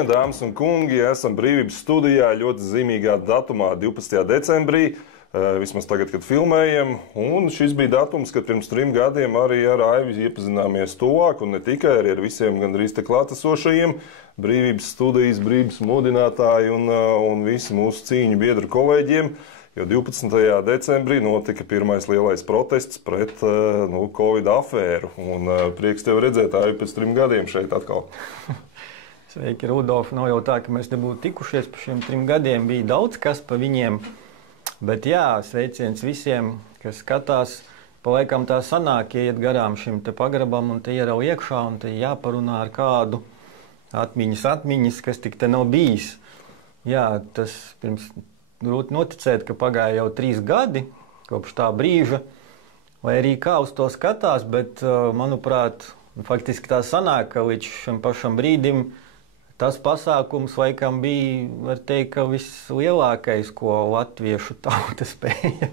Labdien, dāmas un kungi! Esam Brīvības studijā ļoti zīmīgā datumā, 12. decembrī. Vismaz tagad, kad filmējam. Un šis bija datums, kad pirms 3 gadiem arī ar Aivi iepazināmies tuvāk, un ne tikai arī ar visiem gandrīz te klātesošajiem Brīvības studijas, brīvības mudinātāji un visi mūsu cīņu biedru kolēģiem. Jo 12. decembrī notika pirmais lielais protests pret Covid afēru. Un prieks tevi redzēt, Aivi, pēc 3 gadiem šeit atkal. Sveiki, Rudolf. Nav jau tā, ka mēs nebūtu tikušies pa šiem 3 gadiem. Bija daudz kas pa viņiem. Bet jā, sveiciens visiem, kas skatās. Palaikam tā sanāk, iet garām šim te pagrabam un te ierau iekšā un te jāparunā ar kādu atmiņas, kas tik te nav bijis. Jā, tas pirms grūti noticēt, ka pagāja jau 3 gadi kopš tā brīža, lai arī kā uz to skatās, bet, manuprāt, faktiski tā sanāk, ka līdz šim pašam brīdim tas pasākums laikam bija, var teikt, ka vislielākais, ko latviešu tauta spēja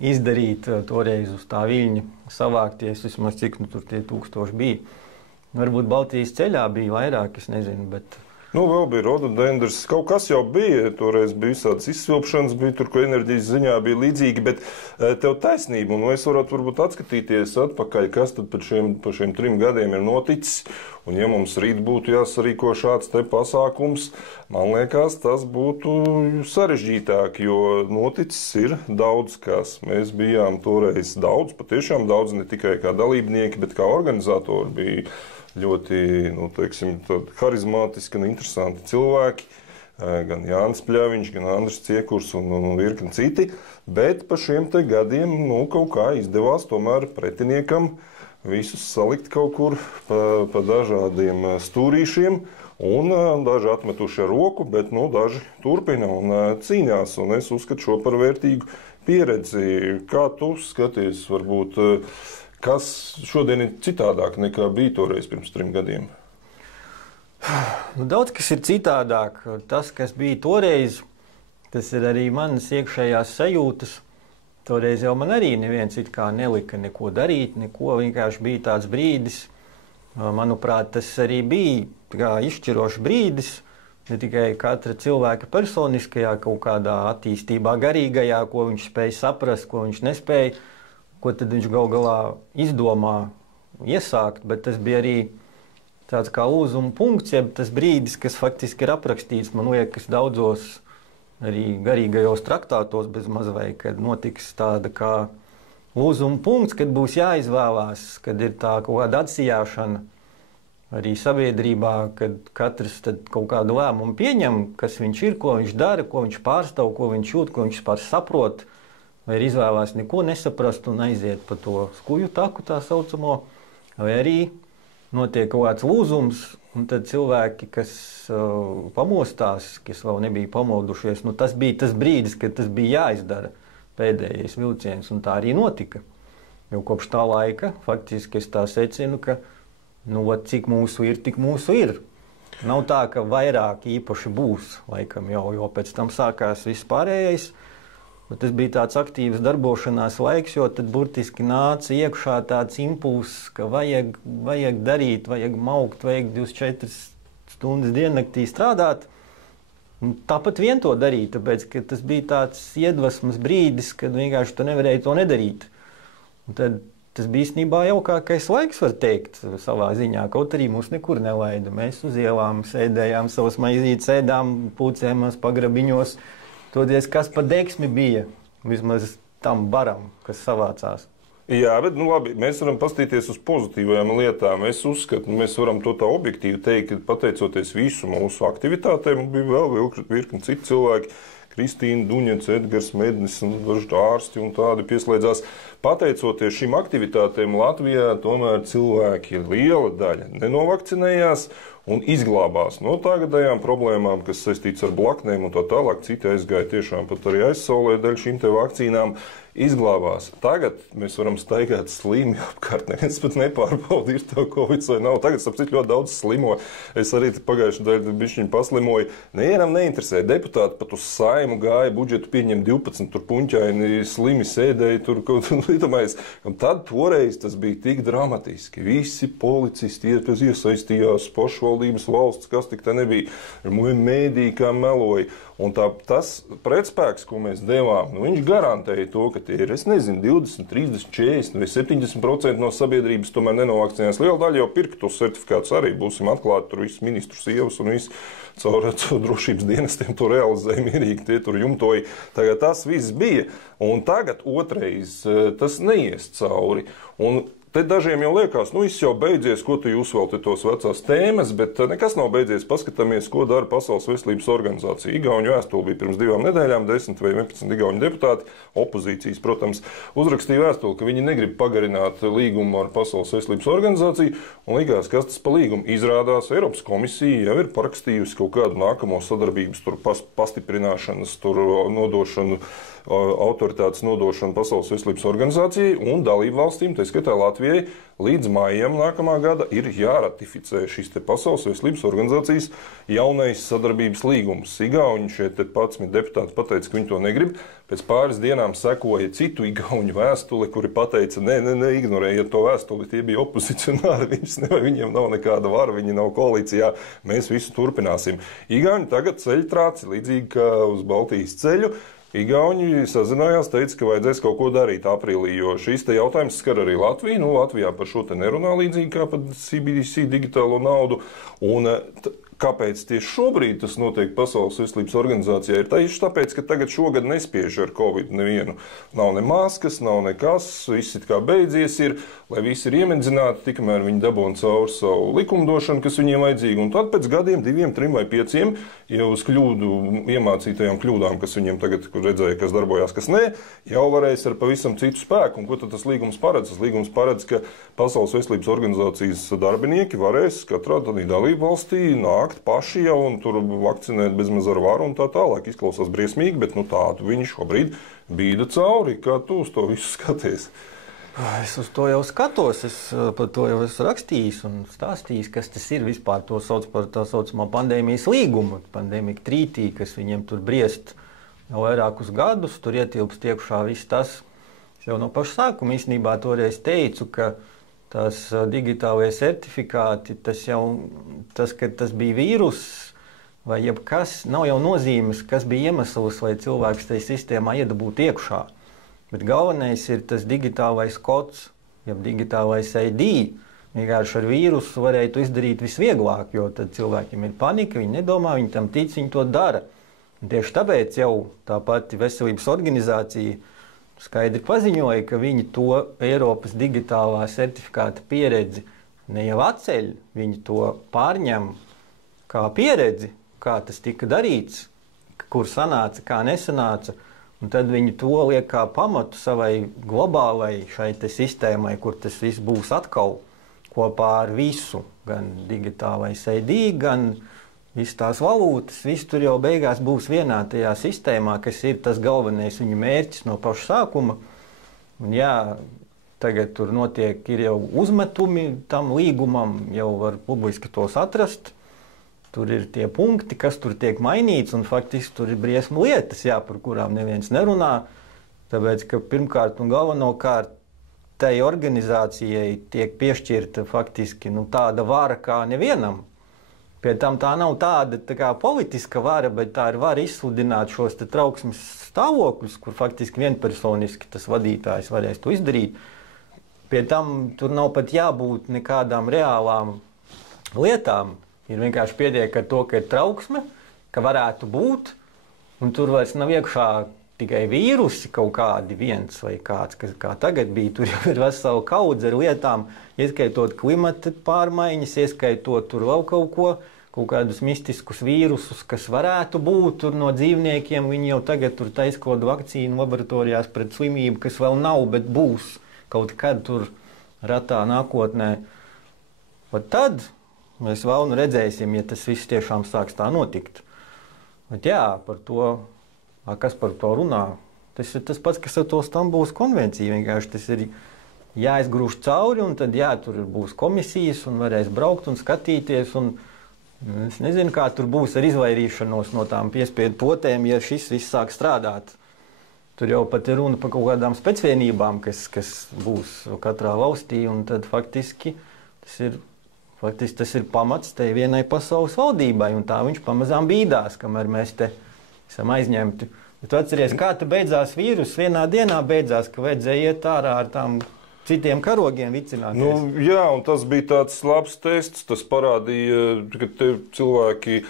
izdarīt toreiz uz tā viļņa savākties, vismaz cik tur tie 1000 bija. Varbūt Baltijas ceļā bija vairāk, es nezinu, bet... Vēl bija rododendrs, kaut kas jau bija, toreiz bija visādas izsvilpšanas, bija tur, ko enerģijas ziņā bija līdzīgi, bet tev taisnība, un es varbūt atskatīties atpakaļ, kas tad pa šiem 3 gadiem ir noticis, un ja mums rīt būtu jāsarīko šāds te pasākums, man liekas, tas būtu sarežģītāk, jo noticis ir daudz kas. Mēs bijām toreiz daudz, patiešām daudz, ne tikai kā dalībnieki, bet kā organizatori bija ļoti, harizmātiski un interesanti cilvēki, gan Jānis Pļaviņš, gan Andris Ciekurs un virkni citi, bet pa šiem te gadiem, kaut kā izdevās tomēr pretiniekam visus salikt kaut kur pa dažādiem stūrīšiem, un daži atmetuši ar roku, bet, daži turpina un cīņās, un es uzskatu šo par vērtīgu pieredzi. Kā tu skaties, varbūt, kas šodien ir citādāk nekā bija toreiz pirms 3 gadiem? Daudz kas ir citādāk. Tas, kas bija toreiz, tas ir arī manas iekšējās sajūtas. Toreiz jau man arī neviens it kā nelika neko darīt, neko, vienkārši bija tāds brīdis. Manuprāt, tas arī bija izšķirošs brīdis, ne tikai katra cilvēka personiskajā kaut kādā attīstībā, garīgajā, ko viņš spēja saprast, ko viņš nespēja, ko tad viņš gal galā izdomā iesākt, bet tas bija arī tāds kā lūzuma punkts, jeb tas brīdis, kas faktiski ir aprakstīts, man liekas, daudzos arī garīgajos traktātos bez mazvai, kad notiks tāda kā lūzuma punkts, kad būs jāizvēlās, kad ir tā kaut kāda atsijāšana arī sabiedrībā, kad katrs tad kaut kādu lēmumu pieņem, kas viņš ir, ko viņš dara, ko viņš pārstāv, ko viņš jūt, ko viņš pār saprot, vai ir izvēlās neko nesaprast un aiziet pa to skuju taku tā saucamo, vai arī notiek kaut kāds lūzums, un tad cilvēki, kas pamostās, kas vēl nebija pamodušies, tas bija tas brīdis, kad tas bija jāizdara pēdējais vilciens, un tā arī notika. Jo kopš tā laika faktiski es tā secinu, ka cik mūsu ir, tik mūsu ir. Nav tā, ka vairāk īpaši būs, laikam jo pēc tam sākās viss pārējais. Bet tas bija tāds aktīvs darbošanās laiks, jo tad burtiski nāca iekšā tāds impulss, ka vajag darīt, vajag maukt, vajag 24 stundas diennaktī strādāt. Un tāpat vien to darīt, tāpēc, ka tas bija tāds iedvesmas brīdis, kad vienkārši tu nevarēji to nedarīt. Un tad tas bija īstenībā jaukākais laiks, var teikt, savā ziņā, kaut arī mūs nekur nelaida. Mēs uz ielām sēdējām, savas maizītes ēdām, pūcējāmies pagrabiņos. Toties, kas pa deksmi bija, vismaz tam baram, kas savācās. Jā, bet labi, mēs varam pastīties uz pozitīvajām lietām. Es uzskatu, mēs varam to tā objektīvi teikt, ka pateicoties visu mūsu aktivitātēm, bija vēl virkni citi cilvēki, Kristīna Duņets, Edgars Mednis un daži ārsti un tādi pieslēdzās. Pateicoties šīm aktivitātēm Latvijā, tomēr cilvēki liela daļa nenovakcinējās un izglābās no tagadējām problēmām, kas saistīts ar blaknēm un tā tālāk. Citi aizgāja tiešām pat arī aizsaulē dēļ šīm te vakcīnām. Izglābās. Tagad mēs varam staigāt slimi apkārt. Neviens pat nepārbauda, ir to Covid vai nav. Tagad, sapcīt, ļoti daudz slimo. Es arī pagājušajā daļā bišķiņu paslimoju. Nevienam neinteresē. Deputāti pat uz Saimu gāja, budžetu pieņem 12, tur puņķaini slimi sēdēja, tur kaut līdamais. Tad toreiz tas bija tik dramatiski. Visi policisti iesaistījās, pašvaldības pašvaldības valsts, kas tik te nebija, mēdī kā meloja. Un tas pretspēks, ko mēs devām, viņš garantēja to, ka tie ir, 20, 30, 40 vai 70% no sabiedrības tomēr nenovakcinējās. Liela daļa jau pirka tos certifikātus arī, būsim atklāti, tur viss ministru sievas un viss caur drošības dienestiem to realizēja mierīgi, tie tur jumtoja. Tagad tas viss bija, un tagad otrais tas neies cauri. Un te dažiem jau liekas, viss jau beidzies, ko tu jūs vēl te tos vecās tēmas, bet nekas nav beidzies. Paskatāmies, ko dara Pasaules veselības organizācija. Igauņu vēstuli bija pirms 2 nedēļām, 10 vai 11 igauņu deputāti, opozīcijas, protams, uzrakstīja vēstuli, ka viņi negrib pagarināt līgumu ar Pasaules veselības organizāciju, un likās, kas tas pa līgumu. Izrādās, Eiropas komisija jau ir parakstījusi kaut kādu nākamo sadarbības tur pastiprināšanas, tur nodošanu, autoritātes nodošanu Pasaules veselības organizācijai un dalību valstīm, tā skaitā Latvijai, līdz maijam nākamā gada ir jāratificē šis te Pasaules veselības organizācijas jaunais sadarbības līgums. Igauņi šie 11 deputāti pateica, ka viņi to negrib. Pēc pāris dienām sekoja citu igauņu vēstuli, kuri pateica, ignorējiet to vēstuli, tie bija opozicionāri, viņiem nav nekāda vara, viņi nav koalīcijā, mēs visu turpināsim. Igauņi tagad ceļtrāci, līdzīgi kā uz Baltijas ceļu. Igauņi sazinājās, teica, ka vajadzēs kaut ko darīt aprīlī, jo šīs te jautājums skar arī Latviju. Latvijā par šo te nerunā līdzīgi kā par CBDC digitālo naudu. Un kāpēc tieši šobrīd tas notiek Pasaules veselības organizācijā? Ir tieši tāpēc, ka tagad šogad nespiež ar Covid nevienu. Nav ne maskas, nav nekas, viss it kā beidzies ir, lai visi ir iemedzināti, tikmēr viņi dabūna cauri savu likumdošanu, kas viņiem vajadzīga. Un tad pēc gadiem, 2, 3 vai 5, jau uz iemācītajām kļūdām, kas viņiem tagad redzēja, kas darbojās, kas ne, jau varēs ar pavisam citu spēku. Un ko tad tas līgums paredz? Tas līgums paredz, ka Pasaules veselības organizācijas darbinieki varēs katrā dalību valstī nākt paši jau un tur vakcinēt bezmaz ar varu un tā tālāk. Izklausās briesmīgi, bet tādu viņi šobrīd bīda cauri. Kā tu uz to visu skaties? Es uz to jau skatos, es par to jau esmu rakstījis un stāstījis, kas tas ir vispār. To sauc par tā saucamā pandēmijas līgumu, pandēmija trītī, kas viņiem tur briest jau vairākus gadus, tur ietilpst iekšā viss tas. Es jau no paša sākuma īstenībā toreiz teicu, ka tās digitālie certifikāti, ka tas bija vīrus vai jebkas, nav jau nozīmes, kas bija iemesls, lai cilvēks tajā sistēmā iedabūtu iekšā. Bet galvenais ir tas digitālais kods, jeb digitālais ID. Vienkārši ar vīrusu varēja to izdarīt visvieglāk, jo tad cilvēkiem ir panika, viņi nedomā, viņi tam tic, viņi to dara. Un tieši tāpēc jau tā pati veselības organizācija skaidri paziņoja, ka viņi to Eiropas digitālā certifikāta pieredzi ne jau atceļ, viņi to pārņem kā pieredzi, kā tas tika darīts, kur sanāca, kā nesanāca. Un tad viņi to liek kā pamatu savai globālai šai te sistēmai, kur tas viss būs atkal kopā ar visu, gan digitālais ID, gan visas tās valūtas, viss tur jau beigās būs vienā tajā sistēmā, kas ir tas galvenais viņu mērķis no paša sākuma. Un jā, tagad tur ir jau uzmetumi tam līgumam, jau var publiski tos atrast. Tur ir tie punkti, kas tur tiek mainīts, un faktiski tur ir briesmu lietas, par kurām neviens nerunā. Tāpēc, ka pirmkārt un galvenokārt tai organizācijai tiek piešķirta faktiski tāda vara kā nevienam. Pie tam tā nav tāda kā politiska vara, bet tā ir vara izsludināt šos te trauksmes stāvokļus, kur faktiski vienpersoniski tas vadītājs varēs to izdarīt. Pie tam tur nav pat jābūt nekādām reālām lietām. Ir vienkārši pietiek ar to, ka ir trauksme, ka varētu būt, un tur vairs nav iekšā tikai vīrusi kaut kādi viens vai kāds, kā tagad bija. Tur jau ir vesela kaudze ar lietām, ieskaitot klimata pārmaiņas, ieskaitot tur vēl kaut kādus mistiskus vīrusus, kas varētu būt tur no dzīvniekiem. Viņi jau tagad tur taisa kaut kādu vakcīnu laboratorijās pret slimību, kas vēl nav, bet būs kaut kad tur ratā nākotnē. Pat tad mēs vēl redzēsim, ja tas viss tiešām sāks tā notikt. Bet jā, par to, kas par to runā, tas ir tas pats, kas ar to Stambulas konvenciju. Vienkārši tas ir jāizgrūž cauri, un tad tur būs komisijas, un varēs braukt un skatīties. Un es nezinu, kā tur būs ar izvairīšanos no tām piespiedu potēm, ja šis viss sāk strādāt. Tur jau pat ir runa par kaut kādām specvienībām, kas būs katrā valstī, un tad faktiski tas ir faktiski tas ir pamats te vienai pasaules valdībai, un tā viņš pamazām bīdās, kamēr mēs te esam aizņemti. Bet tu atceries, kā tu beidzās vīrus, vienā dienā beidzās, ka vajadzēja iet ārā ar tām citiem karogiem vicināties. Nu, jā, un tas bija tāds labs tests, tas parādīja, ka te cilvēki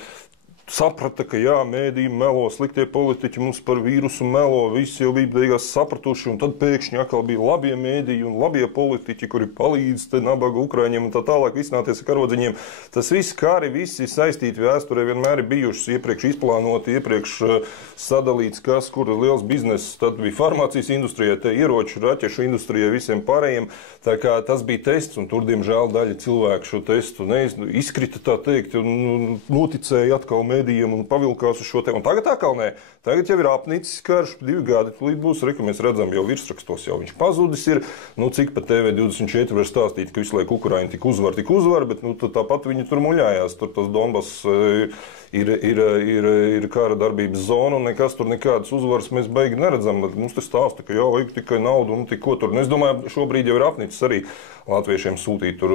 saprata, ka jā, mēdī melo, sliktie politiķi mums par vīrusu melo, visi jau bija beigās sapratuši, un tad pēkšņi atkal bija labie mēdī un labie politiķi, kuri palīdz te nabaga Ukraiņiem un tā tālāk visināties ar karodziņiem. Tas viss kari, visi saistīti vēsturē vienmēr ir bijušas, iepriekš izplānoti, iepriekš sadalīts, kas, kur ir liels bizness, tad bija farmācijas industrijai, te ieroču, raķešu industrijai, visiem pārējiem. Tā kā tas bija tests, un tur, diemžēl, daļa cilvēku šo testu izkrita, tā teikt, un noticēja atkal mēdījiem un pavilkās uz šo te. Un tagad atkal nē. Tagad jau ir apnicis karš, 2 gadi, tūlīt būs, mēs redzam, jau virsrakstos jau viņš pazudis ir. Nu, cik pa TV24 var stāstīt, ka visu laiku Ukraiņi tik uzvar, bet nu, tāpat viņi tur muļājās. Tur tas Donbass ir kara darbības zona, un nekas tur nekādas uzvaras mēs beigi neredzam. Mums te stāsta, ka jā, vajag tikai naudu un tikko tur. Un es domāju, šobrīd jau ir apnicis arī latviešiem sūtīt tur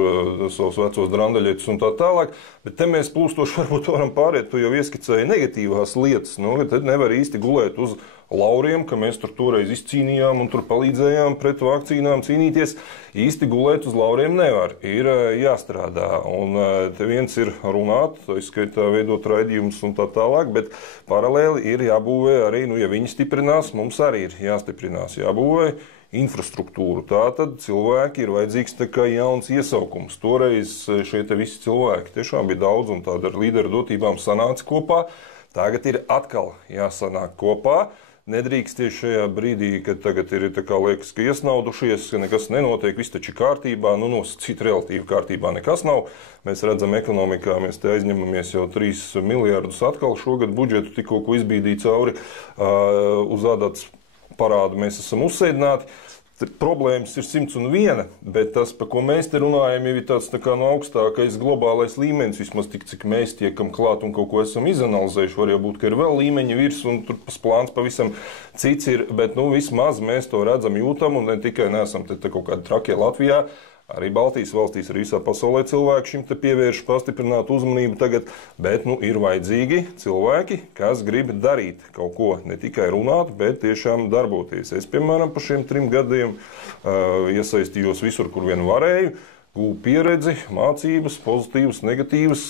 savus vecos drandaļietus un tā tālāk. Bet te mēs plūstoši varbūt varam pāriet, tu jau ieskicēji negatīvās lietas. Nu, tad nevar īsti gulēt uz lauriem, ka mēs tur toreiz izcīnījām un tur palīdzējām pret vakcīnām cīnīties. Īsti gulēt uz lauriem nevar. Ir jāstrādā. Un te viens ir runāt, izskaitā veidot raidījumus un tā tālāk, bet paralēli ir jābūvē arī, nu, ja viņi stiprinās, mums arī ir jāstiprinās, jābūvē infrastruktūru. Tātad cilvēki ir vajadzīgs tā kā jauns iesaukums. Toreiz šie te visi cilvēki tiešām bija daudz un tāda ar līderu dotībām sanāca kopā. Tagad ir atkal jāsanāk kopā. Nedrīkst tieši šajā brīdī, kad tagad ir tā kā liekas, ka iesnaudušies, ka nekas nenotiek, viss taču kārtībā, nu nosacīt relatīvi kārtībā nekas nav. Mēs redzam ekonomikā, mēs te aizņemamies jau 3 miljardus atkal šogad budžetu, tikko ko izbīdīja cauri uz ādāts parādu mēs esam uzsēdināti. Problēmas ir 101, bet tas, par ko mēs te runājam, ir tāds tā kā no augstākais globālais līmenis, vismaz tik, cik mēs tiekam klāt un kaut ko esam izanalizējuši. Var jau būt, ka ir vēl līmeņi virs un tur plāns pavisam cits ir, bet nu vismaz mēs to redzam, jūtam un ne tikai neesam te kaut kādi trakie Latvijā. Arī Baltijas valstīs, arī visā pasaulē cilvēki šim te pievērš pastiprinātu uzmanību tagad, bet nu ir vajadzīgi cilvēki, kas grib darīt kaut ko, ne tikai runāt, bet tiešām darboties. Es, piemēram, pa šiem 3 gadiem iesaistījos visur, kur vien varēju, gūvu pieredzi, mācības, pozitīvas, negatīvas.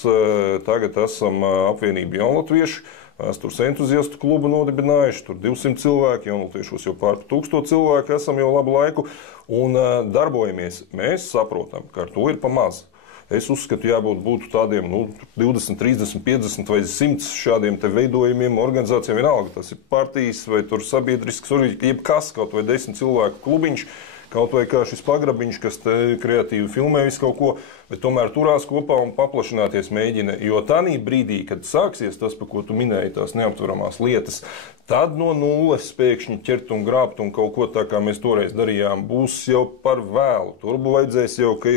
Tagad esam apvienība Jaunatvieši, vēstures entuziastu klubu nodibinājuši, tur 200 cilvēki, jaunatviešos jau pār 1000 cilvēku esam jau labu laiku un darbojamies. Mēs saprotam, ka ar to ir pa maz. Es uzskatu, jābūt tādiem 20, 30, 50 vai 100 šādiem te veidojumiem, organizācijām vienalga. Tas ir partijas vai tur sabiedrisks, jebkas, kaut vai 10 cilvēku klubiņš, kaut vai kā šis pagrabiņš, kas te kreatīvi filmē visu kaut ko, bet tomēr turās kopā un paplašināties mēģina. Jo tādā brīdī, kad sāksies tas, par ko tu minēji, tās neaptveramās lietas, tad no nulles pēkšņi ķert un grābt un kaut ko tā, kā mēs toreiz darījām, būs jau par vēlu. Tur vajadzēs jau, ka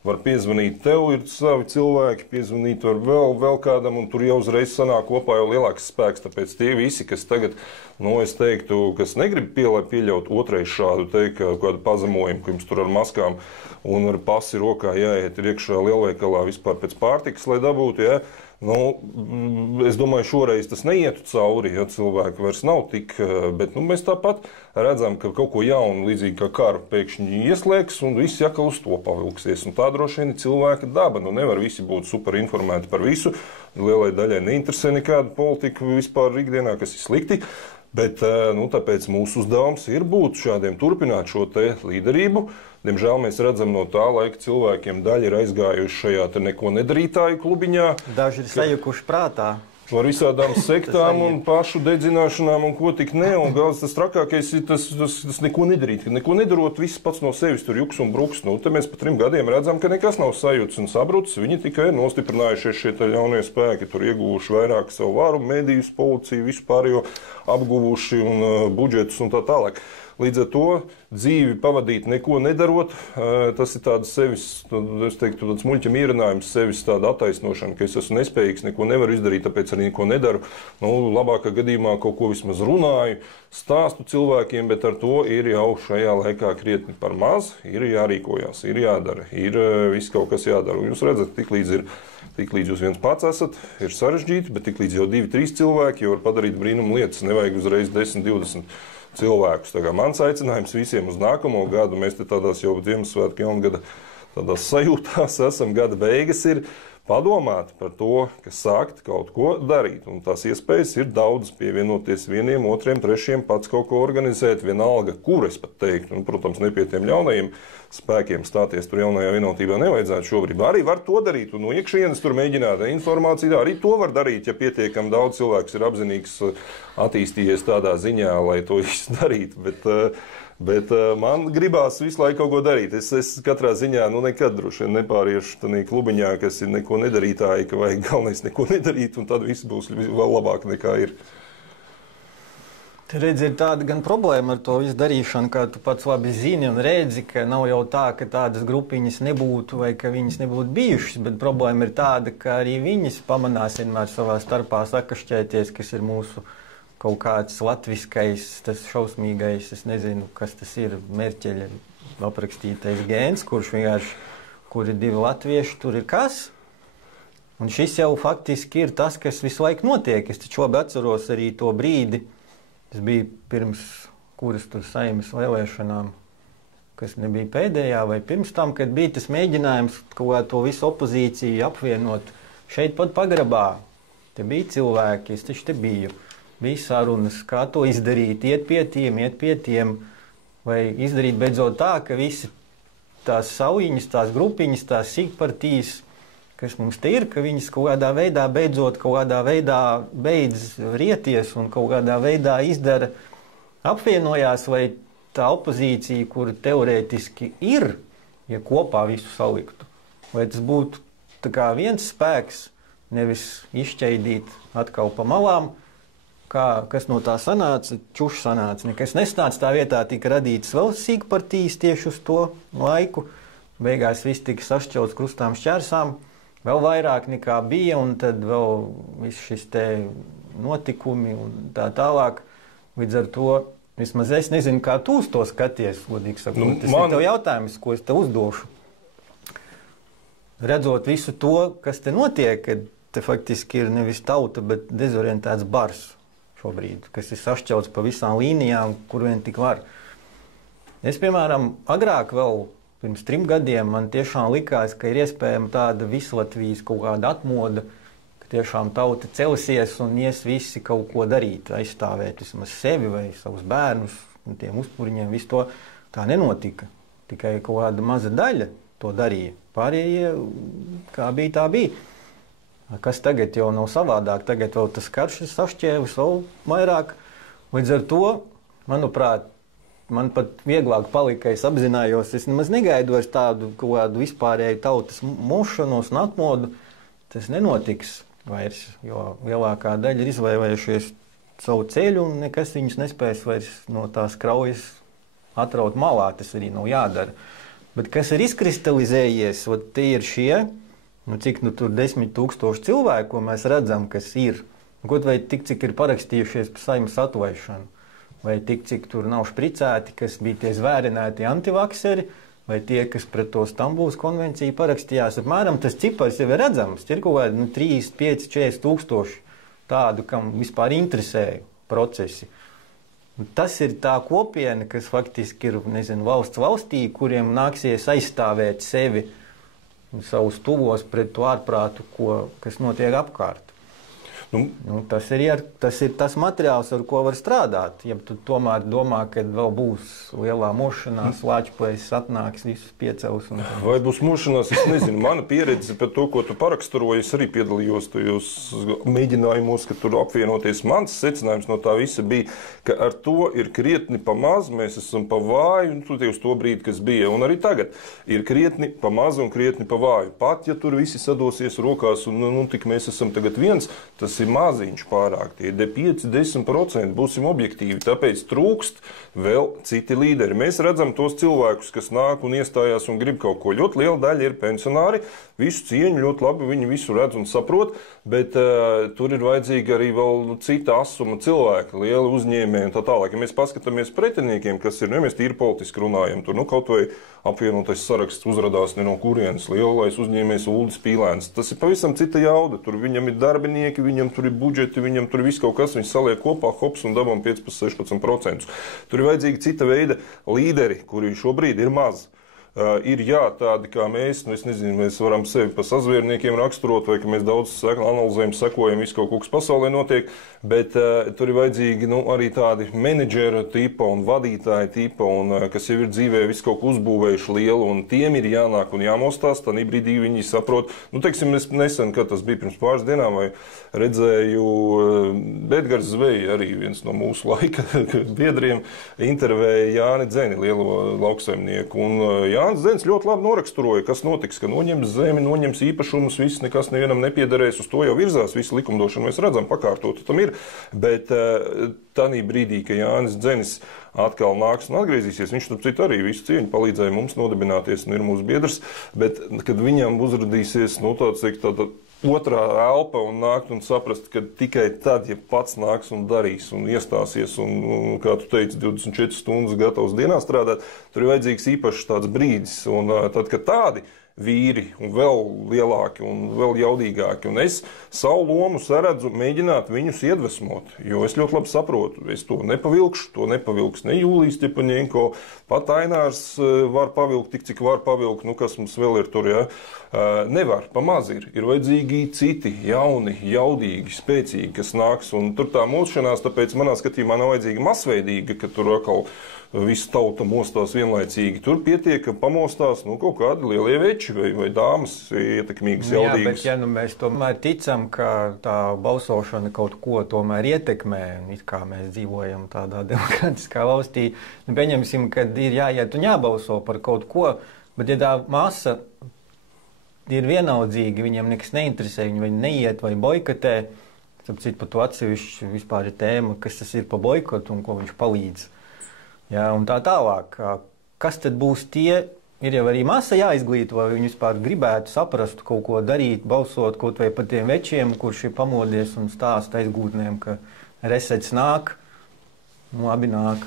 var piezvanīt tev, ir savi cilvēki, piezvanīt var vēl kādam, un tur jau uzreiz sanāk kopā jau lielāks spēks. Tāpēc tie visi, kas tagad, es teiktu, kas negrib pieļaut otrais šādu kādu pazemojumu, ka jums tur ar maskām un ar pasi rokā jāiet iekšā lielveikalā vispār pēc pārtikas, lai dabūtu, ja? Es domāju, šoreiz tas neietu cauri, ja cilvēki vairs nav tik, bet mēs tāpat redzam, ka kaut ko jaunu, līdzīgi kā karu, pēkšņi ieslēgs un visi atkal uz to pavilksies. Un tā droši vien ir cilvēka daba. Nevar visi būt super informēti par visu. Lielai daļai neinteresē nekāda politika vispār ikdienā, kas ir slikti. Bet tāpēc mūsu uzdevums ir būt šādiem, turpināt šo te līderību. Diemžēl mēs redzam no tā laika cilvēkiem daļa ir aizgājuši šajā te neko nedarītāju klubiņā. Daži ir sajukuši prātā. Ar visādām sektām un pašu dedzināšanām un ko tik ne. Un galds tas trakākais ir tas neko nedarīt. Neko nedarot, viss pats no sevis tur juks un bruks. Te mēs pa 3 gadiem redzam, ka nekas nav sajūts un sabrucis. Viņi tikai ir nostiprinājušies šie jaunie spēki. Tur ieguvuši vairāk savu varu, medijus, policiju, visu pārējo apguvuši un budžetus un tā tālāk. Līdz ar to dzīvi pavadīt neko nedarot, tas ir tāds sevis, es teiktu, tāds muļķa mierinājums, sevis tāda attaisnošana, ka es esmu nespējīgs, neko nevaru izdarīt, tāpēc arī neko nedaru. Nu, labākā gadījumā kaut ko vismaz runāju, stāstu cilvēkiem, bet ar to ir jau šajā laikā krietni par maz, ir jārīkojās, ir jādara, ir viss kaut kas jādara. Un jūs redzat, tiklīdz jūs viens pats esat, ir sarežģīti, bet tiklīdz jau 2-3 cilvēki jau var padarīt brīnumu lietas, nevajag uzreiz 10-20 cilvēkus. Tā kā mans aicinājums visiem uz nākamo gadu, mēs te tādās jau Ziemassvētku jaungada tādās sajūtās esam, gada beigas ir padomāt par to, ka sākt kaut ko darīt. Un tās iespējas ir daudz, pievienoties vieniem, otriem, trešiem, pats kaut ko organizēt, vienalga, kur es pat teiktu. Un, protams, ne pie tiem jaunajiem spēkiem stāties tur jaunajā vienotībā nevajadzētu šobrīd. Arī var to darīt un no iekšienes tur mēģināt informāciju. Arī to var darīt, ja pietiekami daudz cilvēks ir apzinīgs attīstījies tādā ziņā, lai to darītu. Bet man gribās visu laiku kaut ko darīt. Es katrā ziņā nekad droši vien nepāriešu tādā klubiņā, kas ir neko nedarītāji, ka vajag galvenais neko nedarīt, un tad viss būs vēl labāk nekā ir. Te redzi, ir tāda gan problēma ar to visu darīšanu, kā tu pats labi zini un redzi, ka nav jau tā, ka tādas grupiņas nebūtu vai ka viņas nebūtu bijušas, bet problēma ir tāda, ka arī viņas pamanās vienmēr savā starpā sakašķēties, kas ir mūsu kaut kāds latviskais, tas šausmīgais, es nezinu, kas tas ir, Merķeļa aprakstītais gēns, kur ir 2 latvieši, tur ir kas? Un šis jau faktiski ir tas, kas visu laiku notiek. Es taču labi atceros arī to brīdi, tas bija pirms kuras tur Saeimas vēlēšanām, kas nebija pēdējā vai pirms tam, kad bija tas mēģinājums kaut kā to visu opozīciju apvienot šeit pat pagrabā. Te bija cilvēki, es taču te biju. Bija sarunas, kā to izdarīt, iet pie tiem, vai izdarīt beidzot tā, ka visi tās saujiņas, tās grupiņas, tās sīkpartijas, kas mums te ir, ka viņas kaut kādā veidā beidzot, kaut kādā veidā beidz rieties un kaut kādā veidā izdara, apvienojās, vai tā opozīcija, kura teorētiski ir, ja kopā visu saliktu, vai tas būtu tā kā viens spēks, nevis izšķeidīt atkal pa malām, kas no tā sanāca, čuši sanāca, nekas nesnāca, tā vietā tika radītas vēl sīkpartijas tieši uz to laiku, beigās viss tika sašķelts krustām šķērsām, vēl vairāk nekā bija, un tad vēl viss šis te notikumi un tā tālāk. Līdz ar to, vismaz es nezinu, kā tu uz to skaties, godīgi sakot. Tas ir tev jautājums, ko es te uzdošu. Redzot visu to, kas te notiek, kad te faktiski ir nevis tauta, bet dezorientēts bars šobrīd, kas ir sašķelts pa visām līnijām, kur vien tik var. Es, piemēram, agrāk vēl, pirms 3 gadiem, man tiešām likās, ka ir iespējama tāda vislatvijas kaut kāda atmoda, ka tiešām tauta celsies un ies visi kaut ko darīt, aizstāvēt vismaz sevi vai savus bērnus un tiem uzpuriņiem, visu to. Tā nenotika. Tikai kaut kāda maza daļa to darīja. Pārējie, kā bija, tā bija. Kas tagad jau nav savādāk, tagad vēl tas karš ir sašķēvis vēl vairāk. Līdz ar to, manuprāt, man pat vieglāk palika, es apzinājos, es nemaz negaidu vairs tādu kaut kādu vispārēju tautas mošanos un atmodu. Tas nenotiks vairs, jo lielākā daļa ir izvēlējušies savu ceļu un nekas viņus nespēs vairs no tās kraujas atraut malā, tas arī nav jādara. Bet kas ir izkristalizējies, tie ir šie, cik tur 10 000 cilvēku, ko mēs redzam, kas ir. Kaut vai tik, cik ir parakstījušies par Saeimas atvaišanu, vai tik, cik tur nav špricēti, kas bija tie zvērināti antivakseri, vai tie, kas pret to Stambulas konvenciju parakstījās. Apmēram tas cipars jau ir redzams, ir kaut kādi 3, 5, 40 tūkstoši tādu, kam vispār interesē procesi. Tas ir tā kopiena, kas faktiski ir, nezinu, valstī, kuriem nāksies aizstāvēt sevi un savus tuvos pret to ārprātu, kas notiek apkārt. Tas ir tas materiāls, ar ko var strādāt. Ja tu tomēr domā, ka vēl būs lielā mošanās, Lāčplēsis atnāks, visus piecels. Vai būs mošanās, es nezinu. Mana pieredze par to, ko tu paraksturoji, es arī piedalījos tajos mēģinājumos, ka tur apvienoties. Mans secinājums no tā visa bija, ka ar to ir krietni pa maz, mēs esam pa vāju, un tur uz to brīdi, kas bija. Un arī tagad ir krietni pa maz un krietni pa vāju. Pat, ja tur visi sadosies rokās un tik mēs esam tagad viens, tas ir maziņš pārāk, tie ir 5–10%, būsim objektīvi, tāpēc trūkst vēl citi līderi. Mēs redzam tos cilvēkus, kas nāk un iestājās un grib kaut ko. Ļoti liela daļa ir pensionāri, visu cieņu, ļoti labi, viņi visu redz un saprot, bet tur ir vajadzīgi arī vēl cita asuma cilvēki, lieli uzņēmēji un tā tālāk. Ja mēs paskatāmies pretiniekiem, kas ir, ja mēs tīri politiski runājam, tur kaut vai apvienotais saraksts uzradās ne no kurienes, lielais uzņēmējs Uldis Pīlēns. Tas ir pavisam cita jauda. Tur viņam ir darbinieki, viņam tur ir budžeti, viņam tur ir viss kaut kas, viņš saliek kopā, hops un dabam 15–16%. Tur ir vajadzīgi cita veida līderi, kuri šobrīd ir maz. Ir tādi kā mēs, es nezinu, mēs varam sevi pa sazvērniekiem raksturot, vai ka mēs daudz analizējam, sekojam, visu kaut kas pasaulē notiek, bet tur ir vajadzīgi arī tādi menedžera tipa un vadītāja tipa, un kas jau ir dzīvē visu kaut ko uzbūvējuši lielu, un tiem ir jānāk un jāmostās, tad brīdī viņi saprot. Teiksim, es nesen, kad tas bija pirms pāris dienām, vai redzēju Edgars Zveja, arī viens no mūsu laika biedriem, intervēja Jāni Dzeni, lielo lauksaimnieku, un Jānis Dzens ļoti labi noraksturoja, kas notiks, ka noņems zemi, noņems īpašumus, viss nekas nevienam nepiederēs, uz to jau virzās, visu likumdošanu mēs redzam, pakārtot tam ir, bet tanī brīdī, ka Jānis Dzenis atkal nāks un atgriezīsies, viņš tur citu arī visu cieņu palīdzēja mums nodibināties un ir mūsu biedrs, bet kad viņam uzradīsies, tāda otrā elpa un nākt un saprast, ka tikai tad, ja pats nāks un darīs un iestāsies un kā tu teici, 24 stundas gatavs dienā strādāt, tur ir vajadzīgs īpašs tāds brīdis. Un tad, kad tādi vīri un vēl lielāki un vēl jaudīgāki, un es savu lomu saredzu mēģināt viņus iedvesmot, jo es ļoti labi saprotu, es to nepavilkšu, to nepavilks ne Jūlijs Stepaņenko, pat Ainārs var pavilkt tik, cik var pavilkt, kas mums vēl ir tur, ja? Nevar, pamaz ir vajadzīgi citi, jauni, jaudīgi, spēcīgi, kas nāks, un tur tā mošanās, tāpēc manā skatījumā nav vajadzīga masveidīga, ka tur atkal visa tauta mostās vienlaicīgi. Tur pietiek, ka pamostās kaut kādi lielie veči vai dāmas ietekmīgas, jaudīgas. Jā, bet mēs tomēr ticam, ka tā balsošana kaut ko tomēr ietekmē, un it kā mēs dzīvojam tādā demokrātiskā valstī, pieņemsim, kad ir jāiet un jābalso par kaut ko, bet ja tā masa ir vienaldzīgi, viņiem nekas neinteresē, viņi neiet vai boikotē, tāpēc par to atsevišķi vispār ir tēma, kas tas ir pa boikotu un ko viņš palīdz. Jā, un tā tālāk. Kas tad būs tie? Ir jau arī masa jāizglīto, vai viņi vispār gribētu saprast kaut ko darīt, balsot kaut vai par tiem večiem, kurš ir pamodies un stāsta aizgūtnēm, ka resets nāk, abi nāk.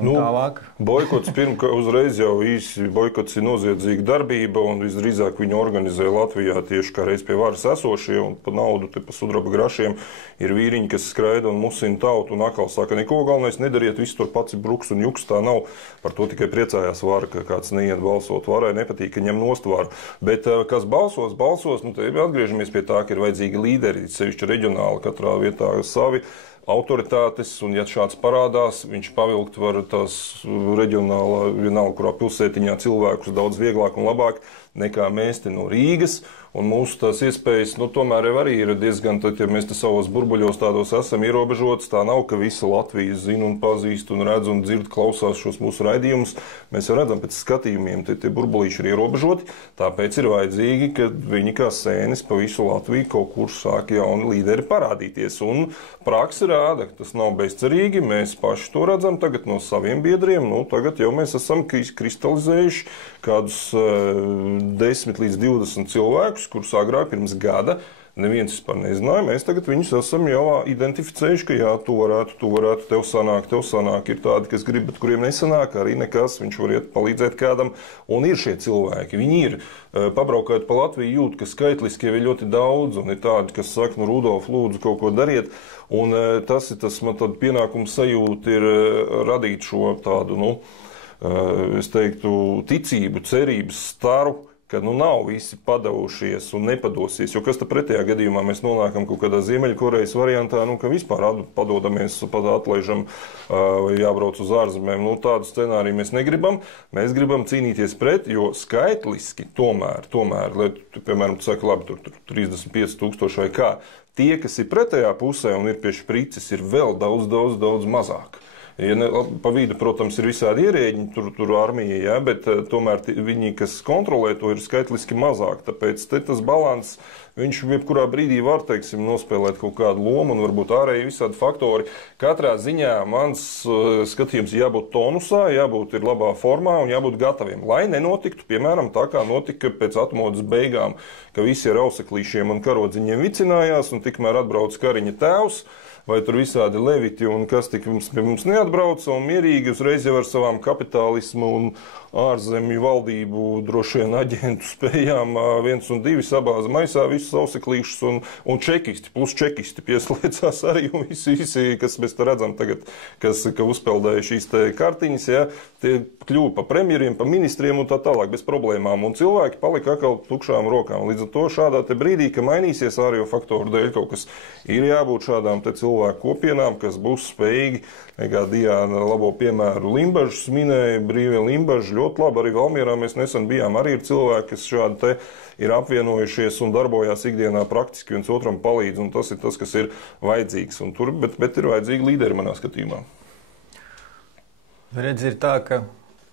Tālāk. Boikots uzreiz jau īsi, boikots ir noziedzīga darbība, un visdrīzāk viņu organizē Latvijā tieši kā reiz pie varas esošie, un pa naudu, pa sudraba grašiem ir vīriņi, kas skraida un musina tautu, un atkal saka, neko galvenais nedariet, viss tur pats ir bruks un juks, tā nav. Par to tikai priecājās vara, ka kāds neiet balsot. Varai nepatīk, ka ņem nost varu. Bet kas balsos, te atgriežamies pie tā, ka ir vajadzīgi līderi, sevišķi reģionāli, katrā vietā savi autoritātes, un ja šāds parādās, viņš pavilkt var tās reģionālā, vienalga, kurā pilsētiņā cilvēkus daudz vieglāk un labāk nekā mēs te no Rīgas, un mūsu tās iespējas, tomēr arī ir diezgan, tad, ja mēs te savos burbuļos tādos esam ierobežotas, tā nav, ka visa Latvija zina un pazīst un redz un dzird, klausās šos mūsu raidījumus. Mēs jau redzam pēc skatījumiem, tie burbulīši ir ierobežoti, tāpēc ir vajadzīgi, ka viņi kā sēnes pa visu Latviju kaut kur sāk jauni līderi parādīties. Un praksa rāda, ka tas nav bezcerīgi, mēs paši to redzam tagad no saviem biedriem, tagad jau mēs esam kristalizējuši kādus 10 līdz 20 cilvēkus, kurus agrāk pirms gada neviens vispār nezināja. Mēs tagad viņus esam jau identificējuši, ka jā, tu varētu, tev sanāk. Ir tādi, kas grib, bet kuriem nesanāk, arī nekas, viņš var iet palīdzēt kādam. Un ir šie cilvēki, viņi ir. Pabraukājot pa Latviju jūt, ka skaitliski jau ir ļoti daudz, un ir tādi, kas saka, Rudolf, lūdzu, kaut ko dariet. Un tas man tad pienākums sajūta ir radīt šo tādu, es teiktu, ticību, cerības staru, ka nav visi padavušies un nepadosies, jo kas tad pretējā gadījumā mēs nonākam kaut kādā Ziemeļkorejas variantā, ka vispār padodamies, pat atlaižam vai jābrauc uz ārzemēm. Tādu scenāriju mēs negribam. Mēs gribam cīnīties pret, jo skaitliski tomēr, lai, piemēram, tu saki, labi, tur 35,000 vai kā, tie, kas ir pretējā pusē un ir pie šprices, ir vēl daudz mazāk. Ja ne, pa vidu, protams, ir visādi ierēģi, tur armija, ja, bet tomēr viņi, kas kontrolē to, ir skaitliski mazāk. Tāpēc tas balans, viņš jebkurā brīdī var, teiksim, nospēlēt kaut kādu lomu un varbūt ārēji visādi faktori. Katrā ziņā mans skatījums jābūt tonusā, jābūt ir labā formā un jābūt gataviem, lai nenotiktu, piemēram, tā kā notika pēc atomodas beigām, ka visi ar auseklīšiem un karodziņiem vicinājās un tikmēr atbrauc kariņa tēvs, vai tur visādi leviti un kas tik pie mums neatbrauca un mierīgi uzreiz jau ar savām kapitālismu un ārzemju valdību droši vien aģentu spējām 1 un 2 sabāza maisā visus auseklīšus un čekisti, plus čekisti pieslēdzās arī un visi, kas mēs te redzam tagad, ka uzpeldēja šīs te kartiņas, ja, tie kļuva pa premjeriem, pa ministriem un tā tālāk bez problēmām un cilvēki palika atkal tukšām rokām. Līdz ar to šādā te brīdī, ka mainīsies ārējo faktoru dēļ kaut kas, ir jābūt šādām te cilvēku kopienām, kas būs spējīgi, kā Diana labo piemēru Limbažas minēja, brīvie Limbaži, ļoti labi, arī Valmierā mēs nesen bijām, arī ir cilvēki, kas šādi te ir apvienojušies un darbojās ikdienā praktiski viens otram palīdz, un tas ir tas, kas ir vajadzīgs, un tur, bet ir vajadzīgi līderi manā skatījumā. Redz, ir tā, ka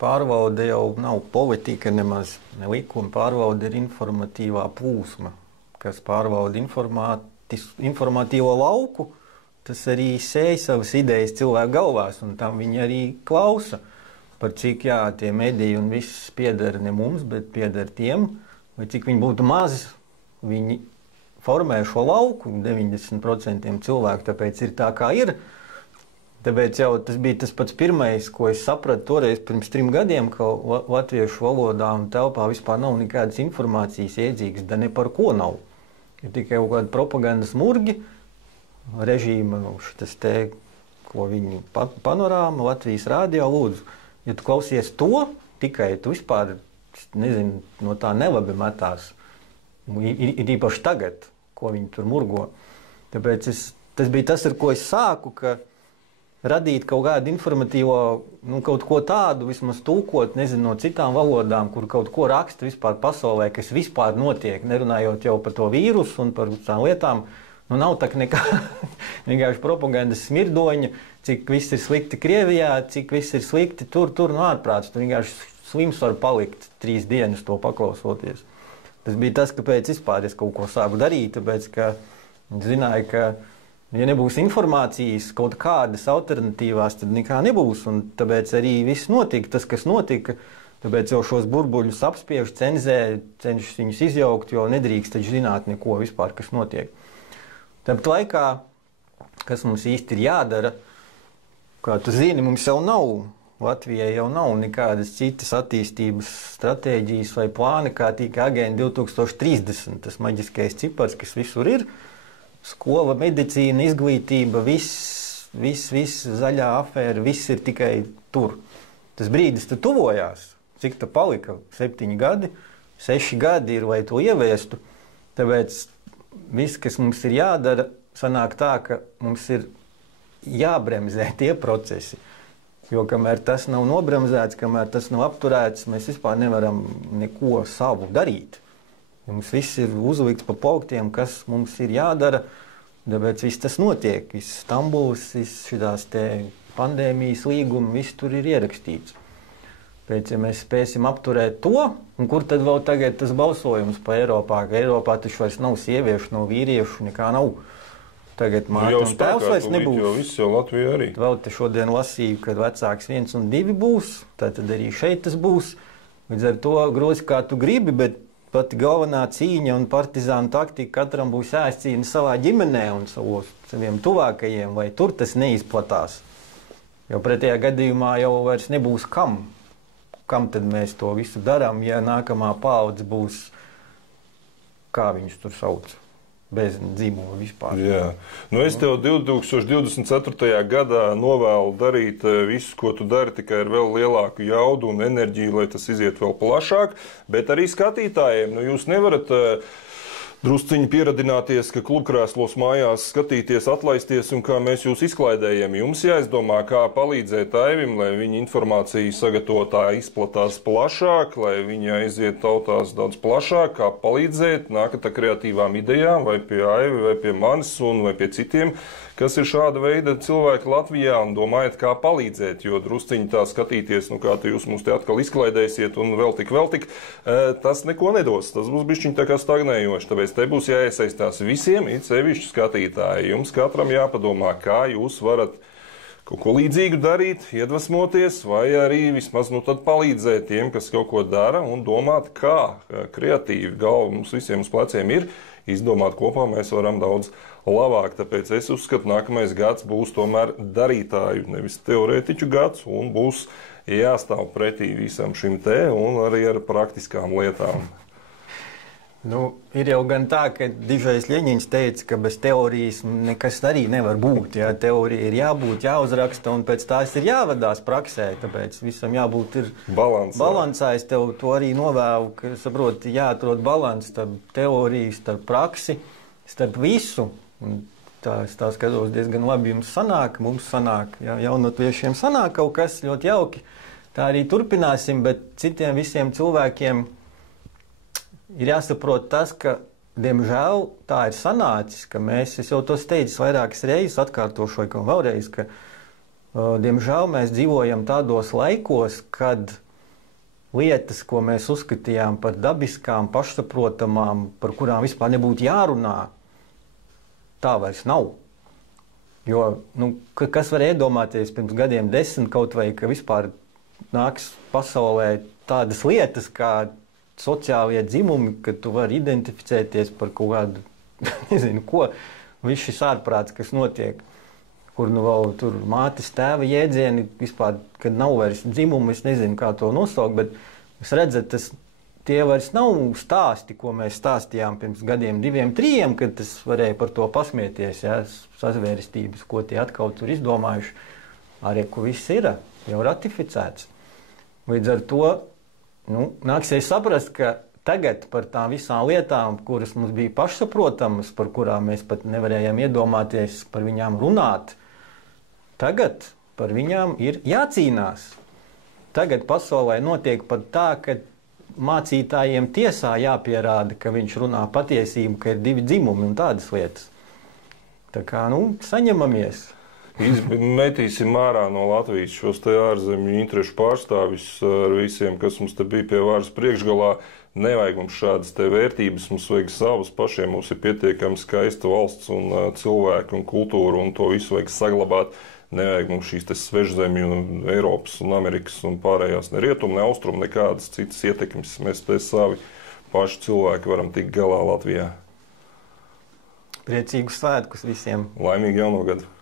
pārvalde jau nav politika nemaz, ne likuma, pārvalde ir informatīvā plūsma, kas pārvalda informatīvo lauku, tas arī sēj savas idejas cilvēku galvās, un tam viņi arī klausa. Par cik, jā, tie mediji un viss pieder ne mums, bet pieder tiem, vai cik viņi būtu mazi, viņi formē šo lauku 90% cilvēku, tāpēc ir tā, kā ir. Tāpēc jau tas bija tas pats pirmais, ko es sapratu toreiz pirms 3 gadiem, ka latviešu valodā un telpā vispār nav nekādas informācijas iedzīgas, da ne par ko nav. Ir tikai kaut kāda propagandas murgi, režīma, šitas te, ko viņi panorāma, Latvijas rādio lūdzu. Ja tu klausies to, tikai tu vispār, nezinu, no tā nelabi metās. Ir īpaši tagad, ko viņi tur murgo. Tāpēc tas bija tas, ar ko es sāku, ka radīt kaut kādu informatīvo, kaut ko tādu, vismaz tulkot, nezinu, no citām valodām, kur kaut ko raksta vispār pasaulē, kas vispār notiek, nerunājot jau par to vīrusu un par tām lietām. Nav tā nekā vienkārši propagandas smirdoņa, cik viss ir slikti Krievijā, cik viss ir slikti tur, ārprāts. Tu vienkārši slims var palikt 3 dienas to paklausoties. Tas bija tas, kāpēc vispār es kaut ko sāku darīt, tāpēc, ka zināju, ka ja nebūs informācijas kaut kādas alternatīvās, tad nekā nebūs, un tāpēc arī viss notika, tas, kas notika, tāpēc jau šos burbuļus apspiež, cenzē, cenšas viņus izjaukt, jo nedrīkst taču zināt neko vispār, kas notiek. Tāpat laikā, kas mums īsti ir jādara, kā tu zini, mums jau nav, Latvijai jau nav nekādas citas attīstības stratēģijas vai plāni, kā tikai Agenda 2030, tas maģiskais cipars, kas visur ir, skola, medicīna, izglītība, viss zaļā afēra, viss ir tikai tur. Tas brīdis tu tuvojās, cik ta palika, 7 gadi, 6 gadi ir, lai to ieviestu, tāpēc viss, kas mums ir jādara, sanāk tā, ka mums ir jābremzē tie procesi. Jo kamēr tas nav nobremzēts, kamēr tas nav apturēts, mēs vispār nevaram neko savu darīt. Mums viss ir uzlikts pa plauktiem, kas mums ir jādara, tāpēc viss tas notiek. Viss Stambuls, viss šitās te pandēmijas līgumi, viss tur ir ierakstīts. Pēc, ja mēs spēsim apturēt to, un kur tad vēl tagad tas balsojums pa Eiropā, ka Eiropā taču vairs nav sieviešu, nav vīriešu, nekā nav. Tagad māte un tēvs vairs nebūs. Jo viss jau Latvijā arī. Vēl te šodien lasīju, kad vecāks 1 un 2 būs, tad arī šeit tas būs. Līdz ar to grozi kā tu gribi, bet pati galvenā cīņa un partizānu taktika katram būs jāizcīna savā ģimenē un saviem tuvākajiem, vai tur tas neizplatās. Jo pretējā gadījumā jau vairs nebūs kam. Kam tad mēs to visu darām, ja nākamā paudze būs, kā viņus tur sauc, bez dzīmola vispār? Jā. Es tev 2024. gadā novēlu darīt visu, ko tu dari, tikai ar vēl lielāku jaudu un enerģiju, lai tas iziet vēl plašāk, bet arī skatītājiem. Jūs nevarat drusciņi pieradināties, ka klubkrēslos mājās skatīties, atlaisties un kā mēs jūs izklaidējam. Jums jāizdomā, kā palīdzēt Aivim, lai viņa informācija sagatavotā izplatās plašāk, lai viņa aiziet tautās daudz plašāk, kā palīdzēt, nākat ar kreatīvām idejām vai pie Aivi, vai pie manis un vai pie citiem, kas ir šāda veida cilvēki Latvijā un domājat, kā palīdzēt, jo drusciņi tā skatīties, kā jūs mums te atkal izklaidēsiet un vēl tik, tas neko nedos. Tas būs bišķiņ tā kā stagnējoši, tāpēc te būs jāiesaistās visiem, it sevišķi skatītāji. Jums katram jāpadomā, kā jūs varat kaut ko līdzīgu darīt, iedvesmoties, vai arī vismaz tad palīdzēt tiem, kas kaut ko dara un domāt, kā kreatīvi galva mums visiem uz pleciem ir, izdomāt kopā mēs varam daudz labāk. Tāpēc es uzskatu, nākamais gads būs tomēr darītāju, nevis teorētiķu gads, un būs jāstāv pretī visam šim te un arī ar praktiskām lietām. Ir jau gan tā, ka Dižais Ļeņins teica, ka bez teorijas nekas arī nevar būt. Jā. Teorija ir jābūt, jāuzraksta, un pēc tās ir jāvadās praksē. Tāpēc visam jābūt balansā. Es tev to arī novēlu, ka, saproti, jāatrod balans starp teoriju, starp praksi, starp visu. Un tā skatos diezgan labi jums sanāk, mums sanāk, jaunatviešiem sanāk kaut kas ļoti jauki. Tā arī turpināsim, bet citiem visiem cilvēkiem ir jāsaprot tas, ka, diemžēl, tā ir sanācis, ka es jau to teicu vairākas reizes, atkārtošu vēlreiz, ka, diemžēl, mēs dzīvojam tādos laikos, kad lietas, ko mēs uzskatījām par dabiskām, pašsaprotamām, par kurām vispār nebūtu jārunā, tā vairs nav. Jo, kas var iedomāties pirms gadiem 10 kaut vai, ka vispār nāks pasaulē tādas lietas, kā sociālie dzimumi, ka tu vari identificēties par kaut kādu, nezinu ko, viss šis ārprāts, kas notiek, kur vēl tur mātes tēva jēdzieni vispār, kad nav vairs dzimumu, es nezinu, kā to nosaukt, bet jūs redzat, tie vairs nav stāsti, ko mēs stāstījām pirms gadiem 2, 3, kad tas varēja par to pasmieties, sazvērstības, ko tie atkal tur izdomājuši, arī, ko viss ir jau ratificēts. Līdz ar to, nāksies saprast, ka tagad par tām visām lietām, kuras mums bija pašsaprotamas, par kurām mēs pat nevarējām iedomāties par viņām runāt, tagad par viņām ir jācīnās. Tagad pasaulē notiek pat tā, ka mācītājiem tiesā jāpierāda, ka viņš runā patiesību, ka ir 2 dzimumi un tādas lietas. Tā kā, saņemamies. Metīsim ārā no Latvijas šos te ārzemju interešu pārstāvis ar visiem, kas mums te bija pie varas priekšgalā. Nevajag mums šādas te vērtības, mums vajag savas pašiem, mums ir pietiekami skaista valsts un cilvēki un kultūra, un to visu vajag saglabāt. Nevajag mums šīs svežzemju, Eiropas un Amerikas un pārējās ne rietumu, ne austrumu, nekādas citas ietekmes. Mēs te savi paši cilvēki varam tikt galā Latvijā. Priecīgus svētkus visiem! Laimīgu jauno gadu!